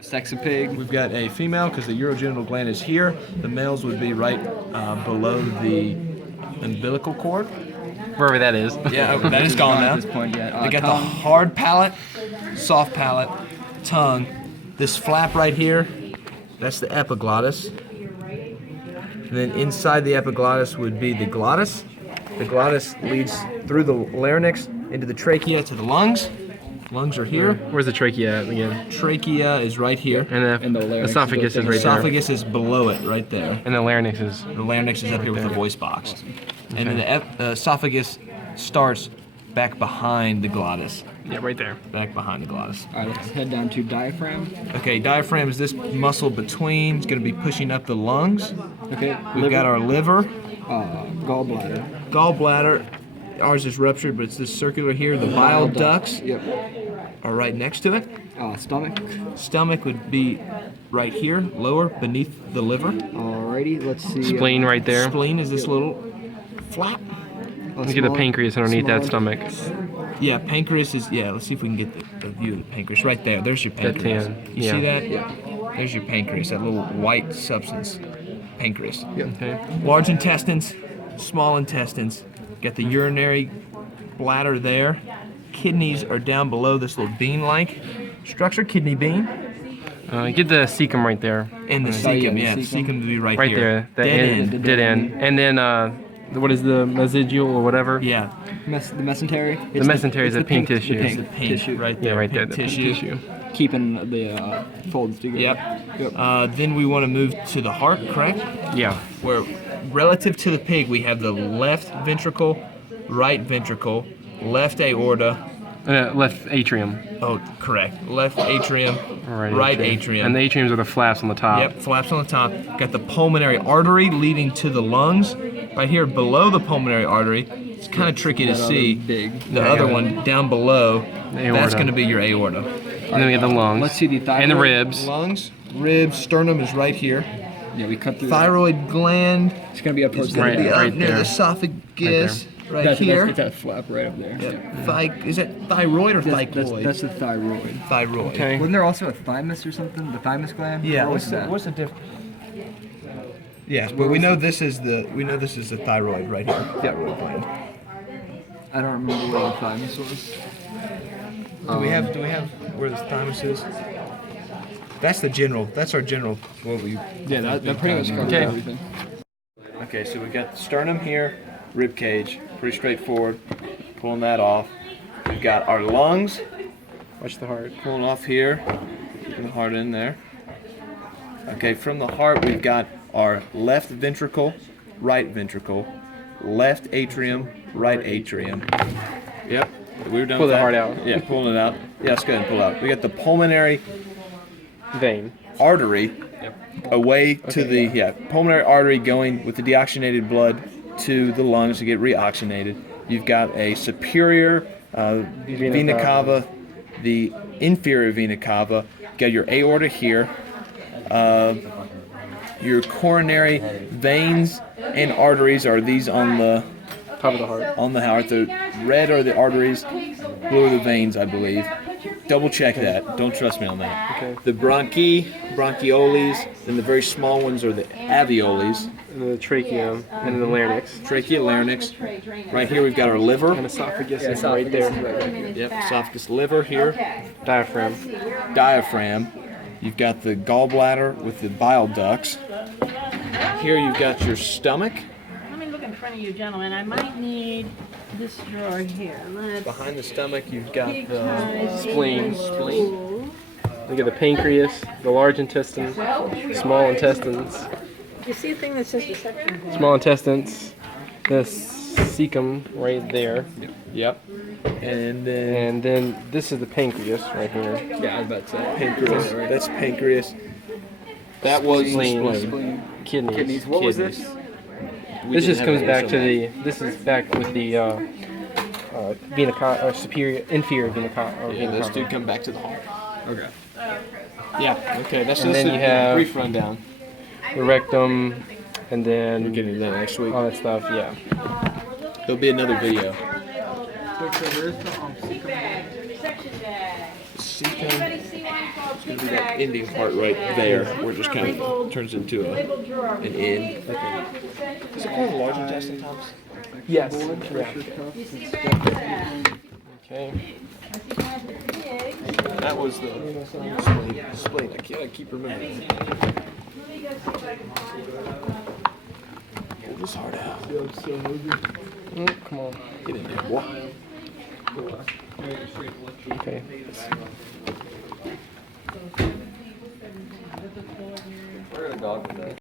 Sex a pig. We've got a female because the urogenital gland is here. The males would be right below the umbilical cord. Wherever that is. Yeah, that is gone now. At this point, yeah. They got the Tongue. hard palate, soft palate, tongue. This flap right here, that's the epiglottis. And then inside the epiglottis would be the glottis. The glottis leads through the larynx into the trachea to the lungs. Lungs are here. Where's the trachea at again? Trachea is right here. And the larynx esophagus is right Esophagus is below it, right there. there. And the larynx is. The larynx is up here with the voice box. And then the esophagus starts back behind the glottis. Yeah, right there. Back behind the glottis. All right, let's head down to diaphragm. Okay, diaphragm is this muscle between. It's going to be pushing up the lungs. Okay. We've got our liver, Gallbladder. gallbladder. Ours is ruptured, but it's this circular here. The bile ducts Yep. are right next to it. Stomach. Stomach would be right here, lower, beneath the liver. Alrighty, let's see. Spleen right there. Spleen is this little flap. Let's get the pancreas underneath that stomach. Yeah, pancreas is, let's see if we can get the view of the pancreas. Right there, there's your pancreas. tan, You yeah. see that? Yeah. There's your pancreas, that little white substance. Pancreas. Okay. Large intestines, small intestines. Got the urinary bladder there. Kidneys are down below this little bean-like structure, kidney bean. Get the cecum right there. And the yeah, cecum, the yeah, the cecum. cecum would be right Right here. there. The Dead end. Dead end. And then, what is the mesogial or whatever? Yeah. The mesentery. The mesentery is the pink tissue. The It's the pink pink tissue. right there. Yeah, right there. Pink The pink tissue. Keeping the folds together. Yep. Then we want to move to the heart, correct? Yeah. Where relative to the pig, we have the left ventricle, right ventricle, left aorta. Left atrium. Oh, correct. Left atrium, right atrium. And the atriums are the flaps on the top. Yep, flaps on the top. Got the pulmonary artery leading to the lungs. Right here below the pulmonary artery. It's kind of tricky to see. Big. The other one down below, The that's aorta. going to be your aorta. And then we get the lungs. Let's see the thyroid. And the ribs. Lungs, ribs, sternum is right here. Yeah, we cut through. Thyroid gland It's gonna be up towards is going to Right, be up right near there. the esophagus, right That's here. that flap right up there. Yeah. Is it thyroid or thyroid? That's the thyroid. Thyroid. Okay. Wasn't there also a thymus or something? The thymus gland? Yeah. Or what's that? What's the difference? Yes, but we know this is the thyroid right here. Thyroid gland. I don't remember where the thymus was. Do we have where the thymus is? That's the general. That's our general. What we. Yeah, that pretty much covers Okay. everything. Okay, so we got the sternum here, rib cage, pretty straightforward. Pulling that off. We've got our lungs, Watch the heart. pulling off here, putting the heart in there. Okay, from the heart we've got our left ventricle, right ventricle, left atrium, right atrium. Yep, we were done Pull with the that. heart out. Yeah, pulling it out. Yeah, let's go ahead and pull it out. We got the pulmonary Vein. artery away to the pulmonary artery going with the deoxygenated blood to the lungs to get reoxygenated. You've got a superior vena cava, the inferior vena cava. You've got your aorta here. Your coronary veins and arteries are these on the Top of the heart. on the heart. The red are the arteries, blue are the veins, I believe. Double check that. Don't trust me on that. Okay. The bronchioles, then the very small ones are the alveoles. And the tracheum. And then the larynx. Trachea, larynx. Right here we've got our liver. And esophagus is right there. Yep, esophagus, liver here. Diaphragm. Diaphragm. You've got the gallbladder with the bile ducts. Here you've got your stomach. Let me look in front of you, gentlemen. I might need this drawer here. Let's Behind the stomach you've got the because spleen. Spleen. Look at the pancreas, the large intestine, small intestines, You see a thing that says reception? small intestines, the cecum right there, Yep. And then and then this is the pancreas right here. Yeah, I was about to say. pancreas. That's pancreas. That was Spleen. spleen. Kidneys. Kidneys. What was Kidneys. this? This just comes back to the. This is back with the vena cava, or inferior vena cava. Or Yeah, vena those cava. do come back to the heart. Okay. Yeah. Okay. That's And just then a you have- brief rundown. The rectum, and then We're getting to that next week. all that stuff. Yeah. There'll be another video. Seat bag, reception bag. Cecum. Anybody see one called It's gonna be that ending part right there, where it just kind of turns into an end. Is it called a large intestine, Thomas? Yes. Yeah. Okay. That was the spleen. I keep remembering. Pull this heart out. Come on. Get in there, boy. Okay. We're gonna dog with that.